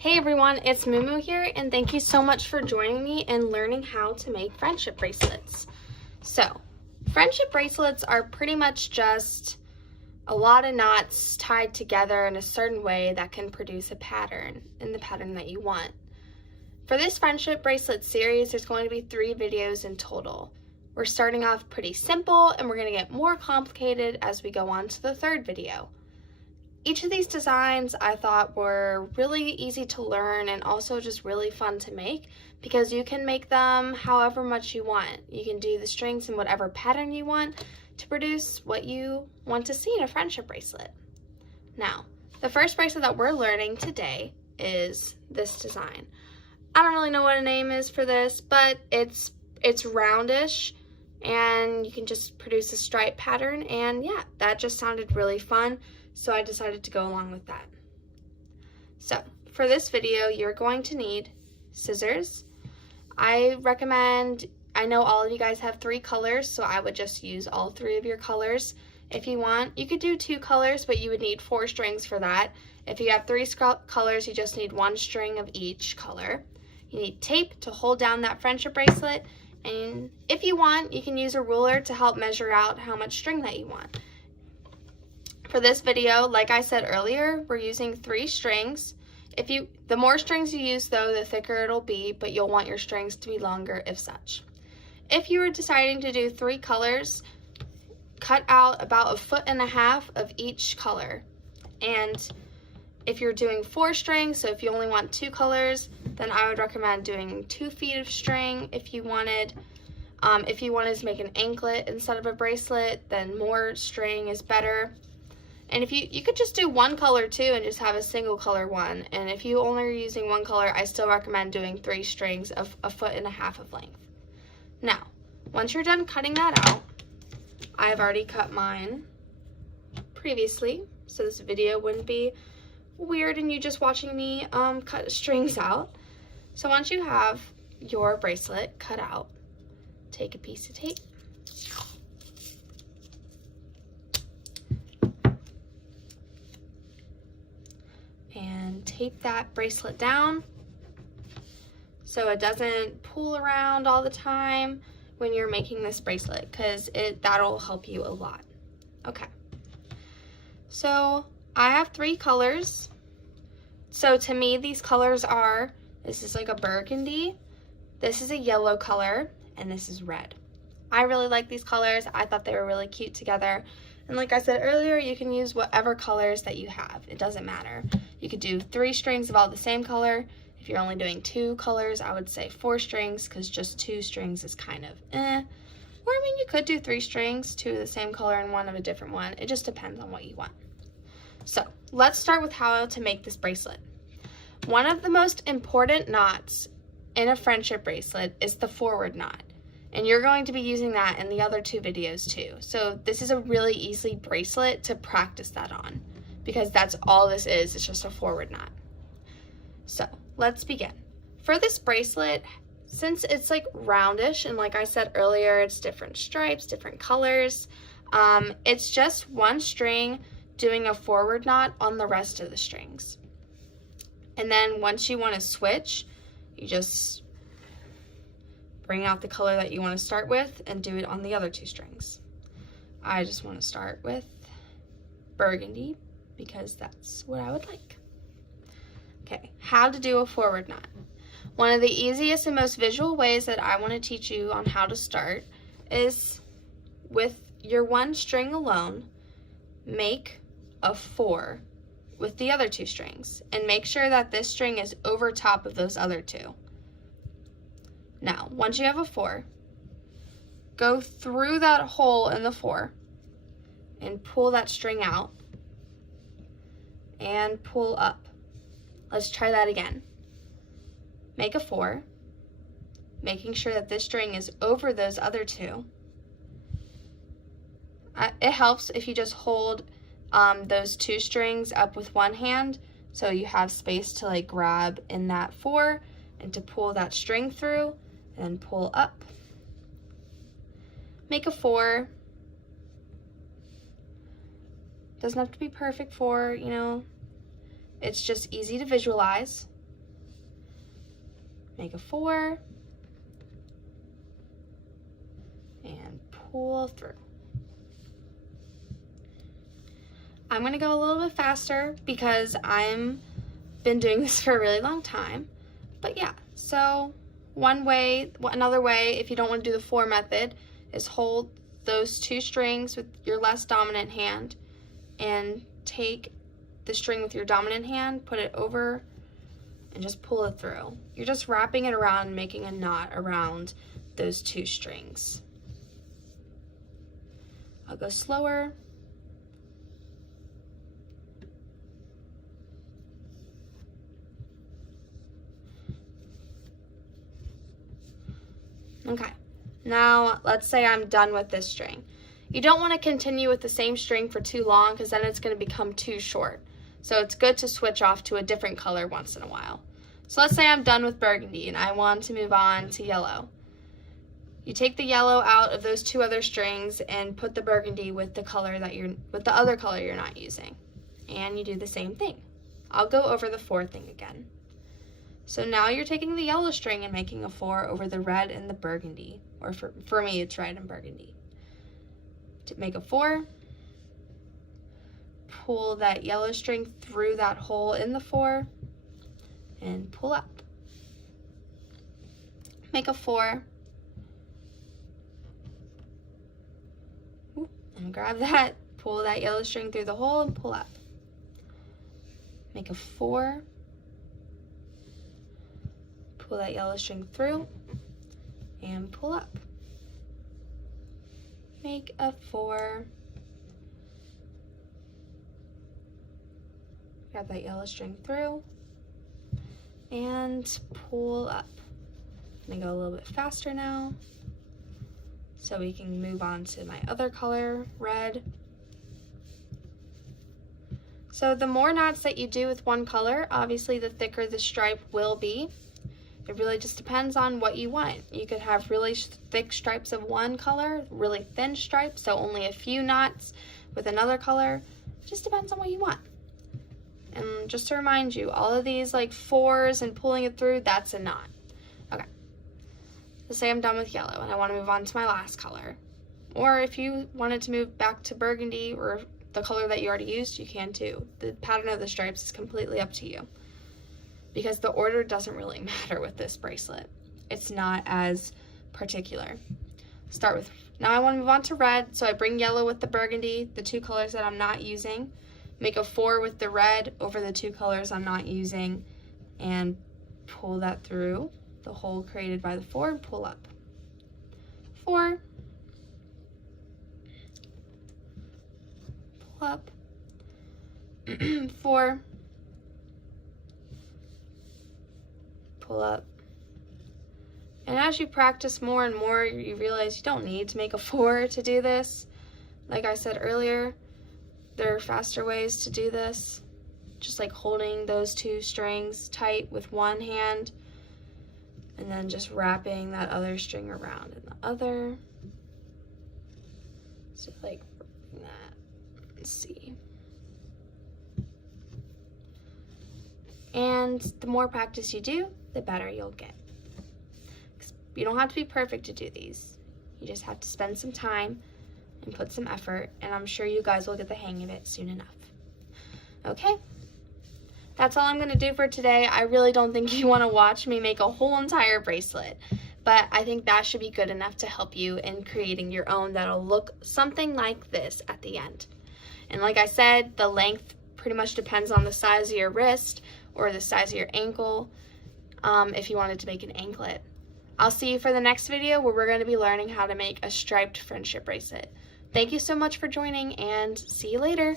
Hey everyone, it's Moomoo here, and thank you so much for joining me and learning how to make friendship bracelets. So, friendship bracelets are pretty much just a lot of knots tied together in a certain way that can produce a pattern in the pattern that you want. For this friendship bracelet series, there's going to be 3 videos in total. We're starting off pretty simple, and we're going to get more complicated as we go on to the 3rd video. Each of these designs I thought were really easy to learn and also just really fun to make because you can make them however much you want. You can do the strings in whatever pattern you want to produce what you want to see in a friendship bracelet. Now, the first bracelet that we're learning today is this design. I don't really know what a name is for this, but it's roundish and you can just produce a stripe pattern, and yeah, that just sounded really fun. So I decided to go along with that. So for this video, you're going to need scissors. I know all of you guys have 3 colors, so I would just use all 3 of your colors. If you want, you could do 2 colors, but you would need 4 strings for that. If you have 3 colors, you just need 1 string of each color. You need tape to hold down that friendship bracelet, and if you want, you can use a ruler to help measure out how much string that you want. For this video, like I said earlier, we're using 3 strings. The more strings you use though, the thicker it'll be, but you'll want your strings to be longer if such. If you were deciding to do 3 colors, cut out about 1.5 feet of each color. And if you're doing 4 strings, so if you only want 2 colors, then I would recommend doing 2 feet of string. If you wanted to make an anklet instead of a bracelet, then more string is better. And if you could just do 1 color too and just have a single color one. And if you only are using 1 color, I still recommend doing 3 strings of 1.5 feet of length. Now, once you're done cutting that out, I've already cut mine previously, so this video wouldn't be weird and you just watching me cut strings out. So once you have your bracelet cut out, take a piece of tape. And tape that bracelet down so it doesn't pull around all the time when you're making this bracelet, because that'll help you a lot. Okay, so I have 3 colors. So to me, these colors are, this is like a burgundy, this is a yellow color, and this is red. I really like these colors. I thought they were really cute together. And like I said earlier, you can use whatever colors that you have. It doesn't matter. You could do 3 strings of all the same color. If you're only doing 2 colors, I would say 4 strings, because just 2 strings is kind of eh. Or I mean, you could do 3 strings, 2 of the same color and 1 of a different one. It just depends on what you want. So let's start with how to make this bracelet. One of the most important knots in a friendship bracelet is the forward knot. And you're going to be using that in the other 2 videos too. So this is a really easy bracelet to practice that on, because that's all this is. It's just a forward knot. So let's begin. For this bracelet, since it's like roundish, and like I said earlier, it's different stripes, different colors, it's just 1 string doing a forward knot on the rest of the strings. And then once you want to switch, you just bring out the color that you want to start with and do it on the other 2 strings. I just want to start with burgundy because that's what I would like. Okay, how to do a forward knot. One of the easiest and most visual ways that I want to teach you on how to start is with your 1 string alone, make a 4 with the other 2 strings, and make sure that this string is over top of those other 2. Now, once you have a 4, go through that hole in the 4 and pull that string out and pull up. Let's try that again. Make a 4, making sure that this string is over those other 2. It helps if you just hold those 2 strings up with 1 hand, so you have space to like grab in that 4 and to pull that string through, and pull up. Make a 4. Doesn't have to be perfect 4, you know. It's just easy to visualize. make a 4, and pull through. I'm gonna go a little bit faster because I'm been doing this for a really long time. But yeah, so another way, if you don't want to do the 4 method, is hold those 2 strings with your less dominant hand and take the string with your dominant hand, put it over, and just pull it through. You're just wrapping it around and making a knot around those 2 strings. I'll go slower. Okay, now let's say I'm done with this string. You don't want to continue with the same string for too long because then it's going to become too short. So it's good to switch off to a different color once in a while. So let's say I'm done with burgundy and I want to move on to yellow. You take the yellow out of those 2 other strings and put the burgundy with the other color you're not using. And you do the same thing. I'll go over the 4 thing again. So now you're taking the yellow string and making a 4 over the red and the burgundy. Or for me, it's red and burgundy. To make a 4, pull that yellow string through that hole in the 4, and pull up. Make a 4, and grab that, pull that yellow string through the hole and pull up. Make a 4, pull that yellow string through and pull up. Make a 4, grab that yellow string through and pull up. I'm gonna go a little bit faster now so we can move on to my other color, red. So the more knots that you do with one color, obviously the thicker the stripe will be. It really just depends on what you want. You could have really thick stripes of one color, really thin stripes, so only a few knots with another color. It just depends on what you want. And just to remind you, all of these like 4s and pulling it through, that's a knot. Okay. Let's say I'm done with yellow and I want to move on to my last color. Or if you wanted to move back to burgundy or the color that you already used, you can too. The pattern of the stripes is completely up to you, because the order doesn't really matter with this bracelet. It's not as particular. Now I want to move on to red, so I bring yellow with the burgundy, the 2 colors that I'm not using, make a 4 with the red over the 2 colors I'm not using, and pull that through the hole created by the 4 and pull up. 4, pull up, 4, pull up. And as you practice more and more, you realize you don't need to make a 4 to do this. Like I said earlier, there are faster ways to do this. Just like holding those 2 strings tight with one hand and then just wrapping that other string around in the other. So like that. Let's see. And the more practice you do, the better you'll get. You don't have to be perfect to do these. You just have to spend some time and put some effort, and I'm sure you guys will get the hang of it soon enough. Okay? That's all I'm going to do for today. I really don't think you want to watch me make a whole entire bracelet, but I think that should be good enough to help you in creating your own that'll look something like this at the end. And like I said, the length pretty much depends on the size of your wrist or the size of your ankle, if you wanted to make an anklet. I'll see you for the next video where we're going to be learning how to make a striped friendship bracelet. Thank you so much for joining, and see you later.